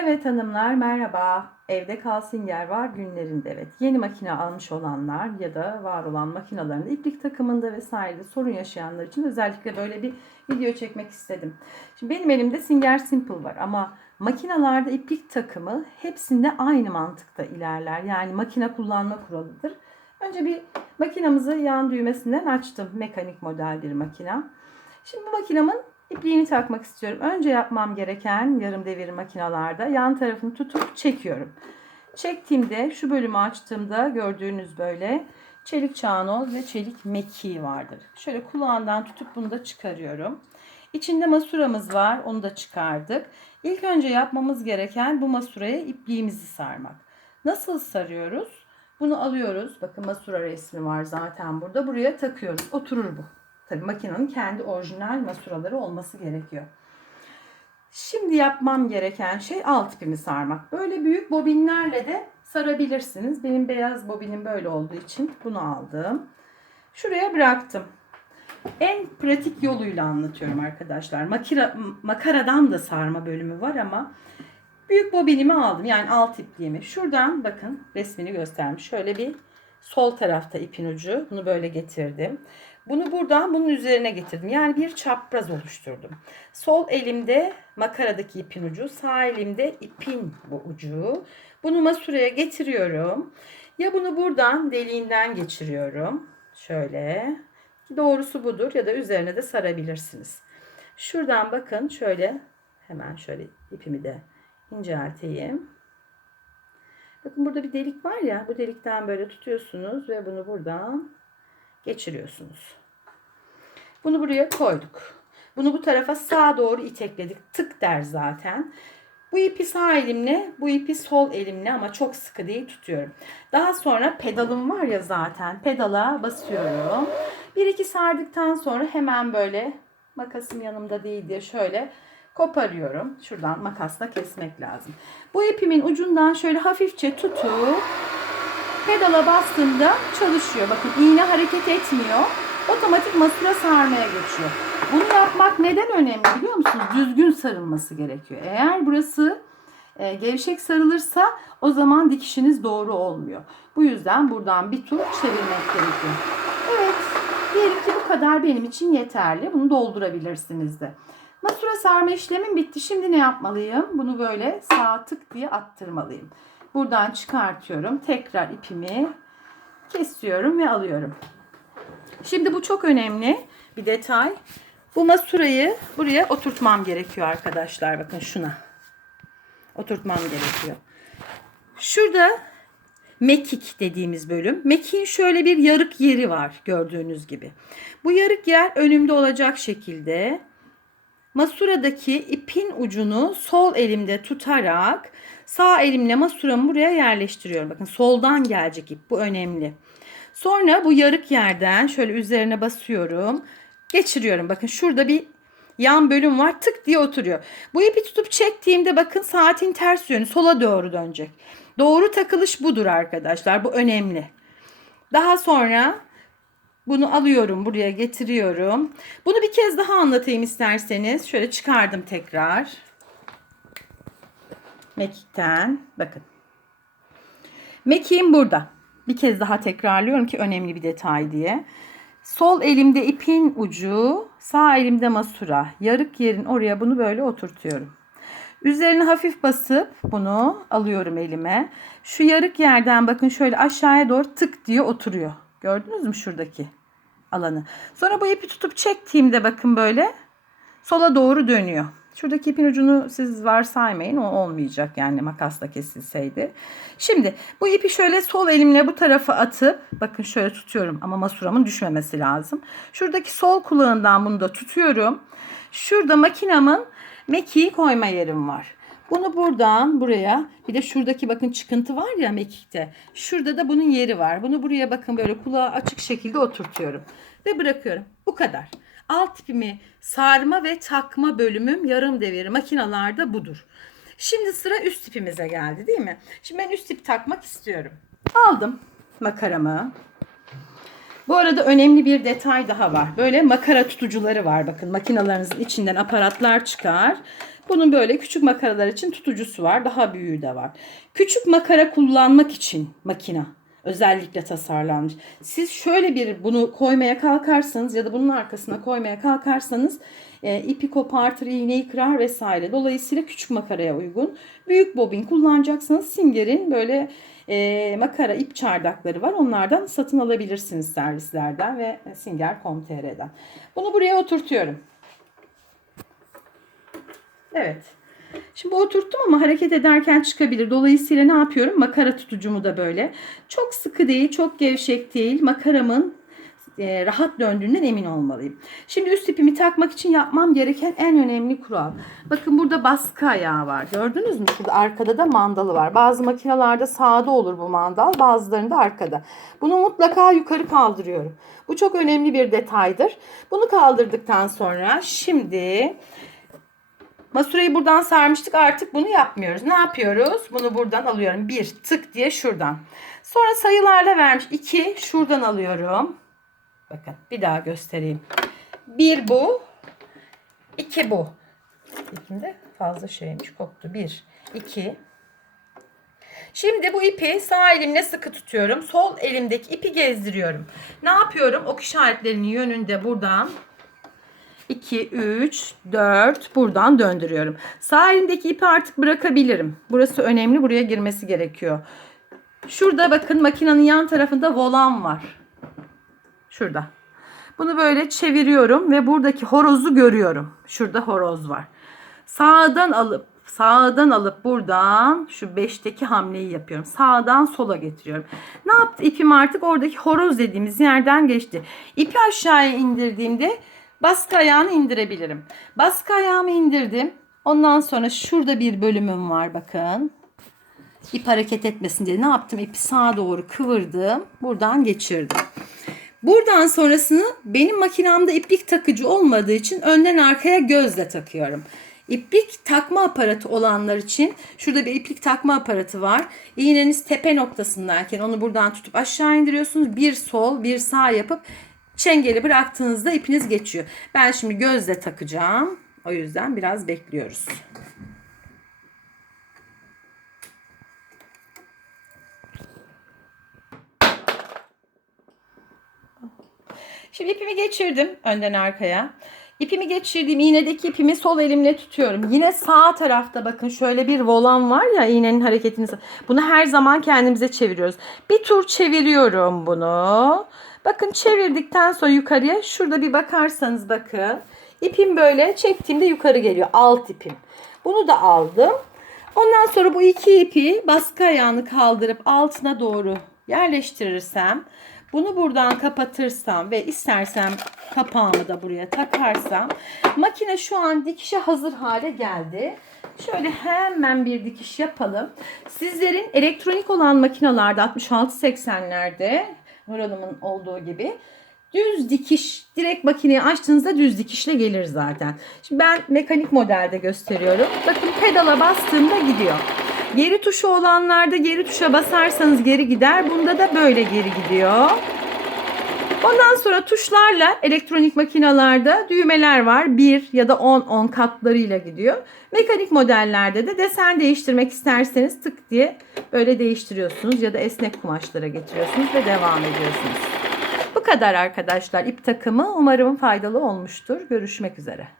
Evet hanımlar merhaba. Evde kalsın yer var günlerinde evet. Yeni makine almış olanlar ya da var olan makinalarında iplik takımında vesairede sorun yaşayanlar için özellikle böyle bir video çekmek istedim. Şimdi benim elimde Singer Simple var ama makinalarda iplik takımı hepsinde aynı mantıkta ilerler. Yani makine kullanma kuralıdır. Önce bir makinamızı yan düğmesinden açtım. Mekanik model bir makina. Şimdi bu makinamın İpliğini takmak istiyorum. Önce yapmam gereken yarım devir makinalarda yan tarafını tutup çekiyorum. Çektiğimde şu bölümü açtığımda gördüğünüz böyle çelik çanoz ve çelik mekiği vardır. Şöyle kulağından tutup bunu da çıkarıyorum. İçinde masuramız var. Onu da çıkardık. İlk önce yapmamız gereken bu masuraya ipliğimizi sarmak. Nasıl sarıyoruz? Bunu alıyoruz. Bakın masura resmi var zaten burada. Buraya takıyoruz. Oturur bu. Tabii makinenin kendi orijinal masuraları olması gerekiyor. Şimdi yapmam gereken şey alt ipimi sarmak. Böyle büyük bobinlerle de sarabilirsiniz. Benim beyaz bobinim böyle olduğu için bunu aldım. Şuraya bıraktım. En pratik yoluyla anlatıyorum arkadaşlar. Makira, makaradan da sarma bölümü var ama büyük bobinimi aldım. Yani alt ipliğimi. Şuradan bakın resmini göstermiş. Şöyle bir sol tarafta ipin ucu. Bunu böyle getirdim. Bunu buradan bunun üzerine getirdim. Yani bir çapraz oluşturdum. Sol elimde makaradaki ipin ucu, sağ elimde ipin bu ucu. Bunu masuraya getiriyorum. Ya bunu buradan deliğinden geçiriyorum. Şöyle. Doğrusu budur ya da üzerine de sarabilirsiniz. Şuradan bakın şöyle hemen şöyle ipimi de incelteyim. Bakın burada bir delik var ya bu delikten böyle tutuyorsunuz ve bunu buradan geçiriyorsunuz. Bunu buraya koyduk. Bunu bu tarafa sağa doğru itekledik. Tık der zaten. Bu ipi sağ elimle, bu ipi sol elimle ama çok sıkı değil tutuyorum. Daha sonra pedalım var ya zaten. Pedala basıyorum. Bir iki sardıktan sonra hemen böyle makasım yanımda değil diye şöyle koparıyorum. Şuradan makasla kesmek lazım. Bu ipimin ucundan şöyle hafifçe tutup pedala bastığımda çalışıyor. Bakın iğne hareket etmiyor. Otomatik masura sarmaya geçiyor. Bunu yapmak neden önemli biliyor musunuz? Düzgün sarılması gerekiyor. Eğer burası e, gevşek sarılırsa o zaman dikişiniz doğru olmuyor. Bu yüzden buradan bir tur çevirmek gerekiyor. Evet, diyelim ki bu kadar benim için yeterli. Bunu doldurabilirsiniz de. Masura sarma işlemim bitti. Şimdi ne yapmalıyım? Bunu böyle sağ tık diye attırmalıyım. Buradan çıkartıyorum. Tekrar ipimi kesiyorum ve alıyorum. Şimdi bu çok önemli bir detay. Bu masurayı buraya oturtmam gerekiyor arkadaşlar. Bakın şuna. Oturtmam gerekiyor. Şurada mekik dediğimiz bölüm. Mekiğin şöyle bir yarık yeri var gördüğünüz gibi. Bu yarık yer önümde olacak şekilde masuradaki ipin ucunu sol elimde tutarak sağ elimle masuramı buraya yerleştiriyorum. Bakın soldan gelecek ip bu önemli. Sonra bu yarık yerden şöyle üzerine basıyorum. Geçiriyorum. Bakın şurada bir yan bölüm var. Tık diye oturuyor. Bu ipi tutup çektiğimde bakın saatin ters yönü sola doğru dönecek. Doğru takılış budur arkadaşlar. Bu önemli. Daha sonra bunu alıyorum buraya getiriyorum. Bunu bir kez daha anlatayım isterseniz. Şöyle çıkardım tekrar. Mekikten. Bakın. Mekiğim burada. Bir kez daha tekrarlıyorum ki önemli bir detay diye. Sol elimde ipin ucu, sağ elimde masura. Yarık yerin oraya bunu böyle oturtuyorum. Üzerine hafif basıp bunu alıyorum elime. Şu yarık yerden bakın şöyle aşağıya doğru tık diye oturuyor. Gördünüz mü şuradaki alanı? Sonra bu ipi tutup çektiğimde bakın böyle sola doğru dönüyor. Şuradaki ipin ucunu siz varsaymayın. O olmayacak yani makasla kesilseydi. Şimdi bu ipi şöyle sol elimle bu tarafa atıp bakın şöyle tutuyorum ama masuramın düşmemesi lazım. Şuradaki sol kulağından bunu da tutuyorum. Şurada makinamın mekiği koyma yerim var. Bunu buradan buraya bir de şuradaki bakın çıkıntı var ya mekikte. Şurada da bunun yeri var. Bunu buraya bakın böyle kulağa açık şekilde oturtuyorum. Ve bırakıyorum. Bu kadar. Alt ipimi sarma ve takma bölümüm yarım devir makinalarda budur. Şimdi sıra üst ipimize geldi değil mi? Şimdi ben üst ip takmak istiyorum. Aldım makaramı. Bu arada önemli bir detay daha var. Böyle makara tutucuları var. Bakın makinalarınızın içinden aparatlar çıkar. Bunun böyle küçük makaralar için tutucusu var. Daha büyüğü de var. Küçük makara kullanmak için makina özellikle tasarlanmış. Siz şöyle bir bunu koymaya kalkarsanız ya da bunun arkasına koymaya kalkarsanız e, ipi kopartır, iğneyi kırar vesaire. Dolayısıyla küçük makaraya uygun. Büyük bobin kullanacaksanız Singer'in böyle e, makara ip çardakları var. Onlardan satın alabilirsiniz servislerden ve singer.com.tr'den. Bunu buraya oturtuyorum. Evet. Şimdi oturttum ama hareket ederken çıkabilir. Dolayısıyla ne yapıyorum? Makara tutucumu da böyle. Çok sıkı değil, çok gevşek değil. Makaramın e, rahat döndüğünden emin olmalıyım. Şimdi üst ipimi takmak için yapmam gereken en önemli kural. Bakın burada baskı ayağı var. Gördünüz mü? Şurada arkada da mandalı var. Bazı makinalarda sağda olur bu mandal, bazılarında arkada. Bunu mutlaka yukarı kaldırıyorum. Bu çok önemli bir detaydır. Bunu kaldırdıktan sonra şimdi Masurayı buradan sarmıştık artık bunu yapmıyoruz. Ne yapıyoruz? Bunu buradan alıyorum. Bir tık diye şuradan. Sonra sayılarla vermiş. 2 şuradan alıyorum. Bakın bir daha göstereyim. Bir bu. iki bu. İpimde fazla şeymiş koptu. Bir, iki. Şimdi bu ipi sağ elimle sıkı tutuyorum. Sol elimdeki ipi gezdiriyorum. Ne yapıyorum? Ok işaretlerinin yönünde buradan 2, 3, 4 buradan döndürüyorum. Sağ elimdeki ipi artık bırakabilirim. Burası önemli. Buraya girmesi gerekiyor. Şurada bakın makinenin yan tarafında volan var. Şurada. Bunu böyle çeviriyorum ve buradaki horozu görüyorum. Şurada horoz var. Sağdan alıp sağdan alıp buradan şu 5'teki hamleyi yapıyorum. Sağdan sola getiriyorum. Ne yaptı? İpim artık oradaki horoz dediğimiz yerden geçti. İpi aşağıya indirdiğimde baskı ayağını indirebilirim. Baskı ayağımı indirdim. Ondan sonra şurada bir bölümüm var bakın. İp hareket etmesin diye ne yaptım? İpi sağa doğru kıvırdım. Buradan geçirdim. Buradan sonrasını benim makinamda iplik takıcı olmadığı için önden arkaya gözle takıyorum. İplik takma aparatı olanlar için şurada bir iplik takma aparatı var. İğneniz tepe noktasındayken onu buradan tutup aşağı indiriyorsunuz. Bir sol bir sağ yapıp çengeli bıraktığınızda ipiniz geçiyor. Ben şimdi gözle takacağım. O yüzden biraz bekliyoruz. Şimdi ipimi geçirdim önden arkaya. İpimi geçirdiğim iğnedeki ipimi sol elimle tutuyorum. Yine sağ tarafta bakın şöyle bir volan var ya iğnenin hareketini. Bunu her zaman kendimize çeviriyoruz. Bir tur çeviriyorum bunu. Bakın çevirdikten sonra yukarıya şurada bir bakarsanız bakın. İpim böyle çektiğimde yukarı geliyor. Alt ipim. Bunu da aldım. Ondan sonra bu iki ipi baskı ayağını kaldırıp altına doğru yerleştirirsem bunu buradan kapatırsam ve istersem kapağımı da buraya takarsam makine şu an dikişe hazır hale geldi. Şöyle hemen bir dikiş yapalım. Sizlerin elektronik olan makinalarda 66-80'lerde Nur Hanım'ın olduğu gibi düz dikiş direkt makineyi açtığınızda düz dikişle gelir zaten. Şimdi ben mekanik modelde gösteriyorum. Bakın pedala bastığımda gidiyor. Geri tuşu olanlarda geri tuşa basarsanız geri gider. Bunda da böyle geri gidiyor. Ondan sonra tuşlarla elektronik makinalarda düğmeler var. 1 ya da 10 10 katlarıyla gidiyor. Mekanik modellerde de desen değiştirmek isterseniz tık diye böyle değiştiriyorsunuz ya da esnek kumaşlara getiriyorsunuz ve devam ediyorsunuz. Bu kadar arkadaşlar ip takımı. Umarım faydalı olmuştur. Görüşmek üzere.